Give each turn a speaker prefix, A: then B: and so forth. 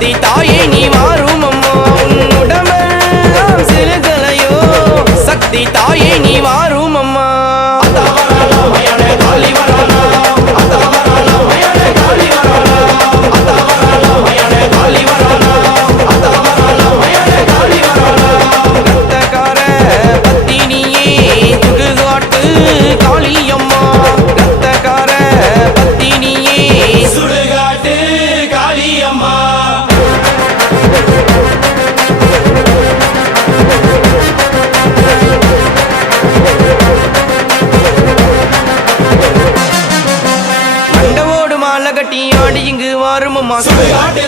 A: ஆதி தாயே நீ மாலை கட்டி ஆடி இங்கு வாருமம்மா.